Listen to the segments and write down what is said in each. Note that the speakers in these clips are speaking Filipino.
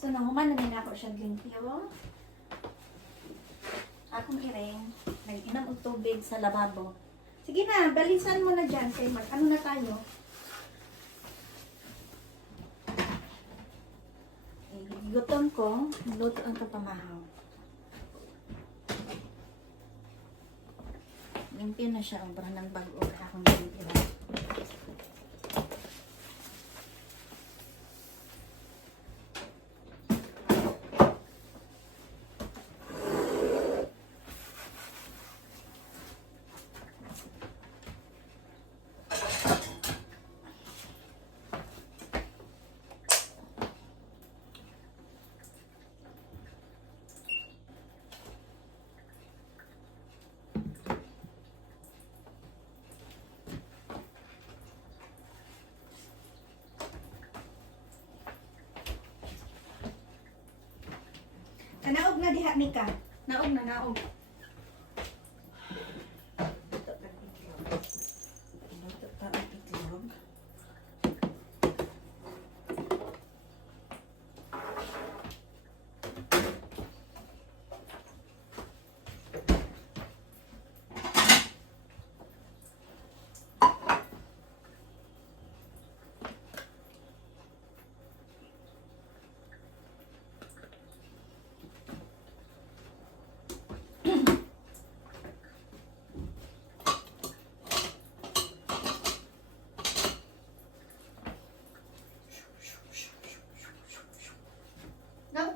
So, nahuman na din ako siya limpyo. Akong iring, nag-inam og tubig sa lababo. Sige na, balisan mo na dyan. Kay ano na tayo? Gutom ko, luto ang pamahaw. Limpyo na siya, obra ng bago akong limpyo. Naog na diha Mika. Naog na, naog. Ito pa itlog. Ito pa ang itlog.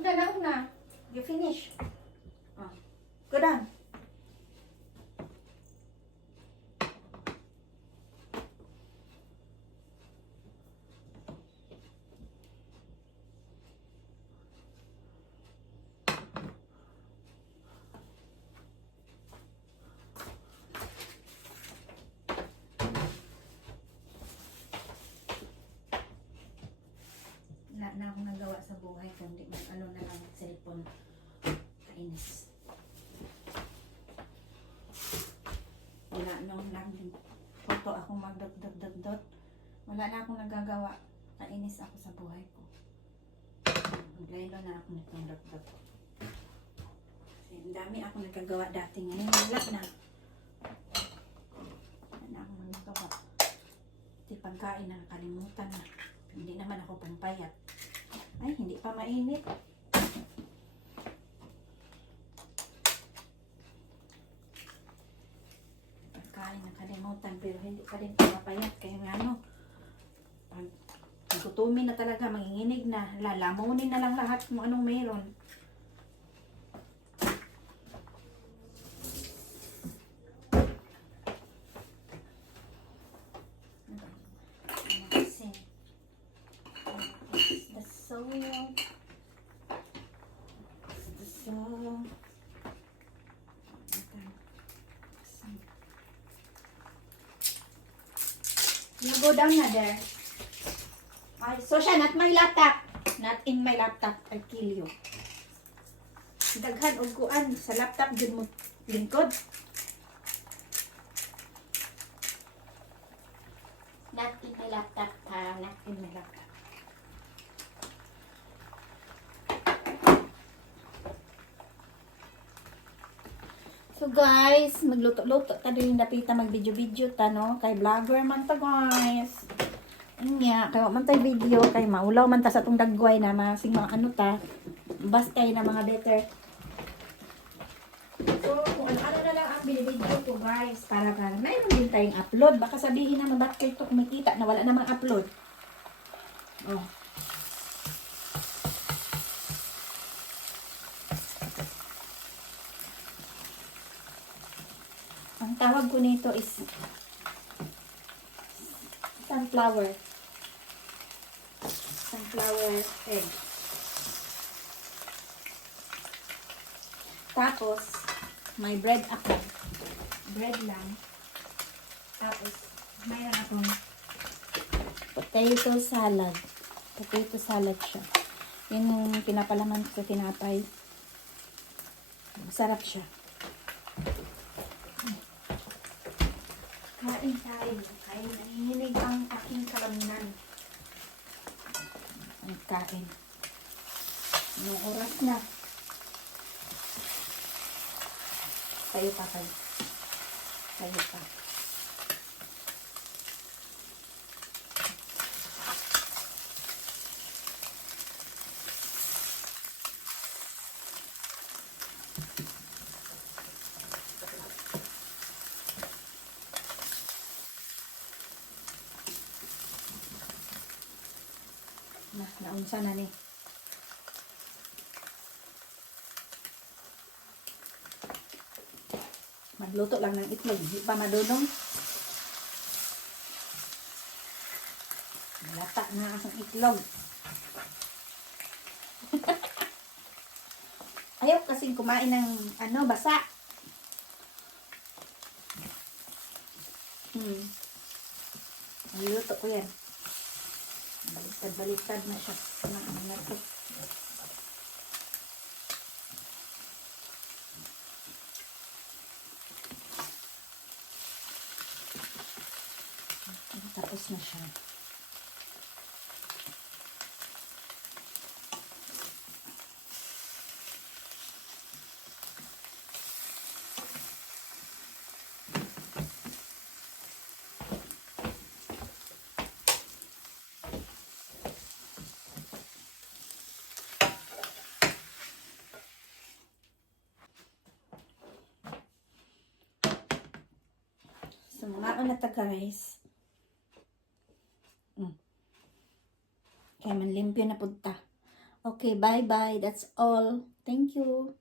Naog na. You finish. Oh. Go down. Wala na akong nagawa sa buhay kundi ano na lang cellphone. Kainis. Wala nung photo akong magdot. Wala na akong nagagawa. Kainis ako sa buhay ko. Maglaylo na ako nitong dot. Ang dami ako nagagawa dati. Ngayon wala na. Wala na akong nagagawa. Di pagkain na nakalimutan na. Hindi naman ako pampayat. Ay, hindi pa mainit. Pagkain nakalimutan pero hindi pa rin pumapayat. Kaya nga ano, pag gutumin na talaga, manginginig na, lalamunin na lang lahat kung anong meron. You go down na there. So siya, not my laptop. Not in my laptop. I'll kill you. Daghan og kuan sa laptop dun mo lingkod. Not in my laptop. Not in my laptop. So guys, magluto-luto ta din napita mag-video-video ta no, kay vlogger man ta guys. Inya, kay man tay video kay maulaw man ta sa tong dagway na masing mga ano ta. Bastay na mga better. So, kung ano na lang ang video ko guys, para mayroon din tayong upload. Baka sabihin naman ba't kayo ito kumikita na wala namang upload. Oh. Ang tawag ko nito is sunflower egg. Tapos, may bread ako. Bread lang. Tapos, mayroon akong potato salad. Potato salad siya. Yun yung pinapalaman ko tinapay. Masarap siya. Kain tayo. Kain. Nanginginig ang aking kalamnan. Kain. Anong oras na? Tayo pa tayo. Tayo pa. Naunsa na ni. Magluto lang ng itlog. Di pa madunong. Lata na akong itlog. Ayaw kasing kumain ng basa. Niluto ko yan. Baliktad na siya. Ano na to. Tapos na siya. So, mga na ta guys. Kaya man limpyo na punta. Okay, bye-bye. That's all. Thank you.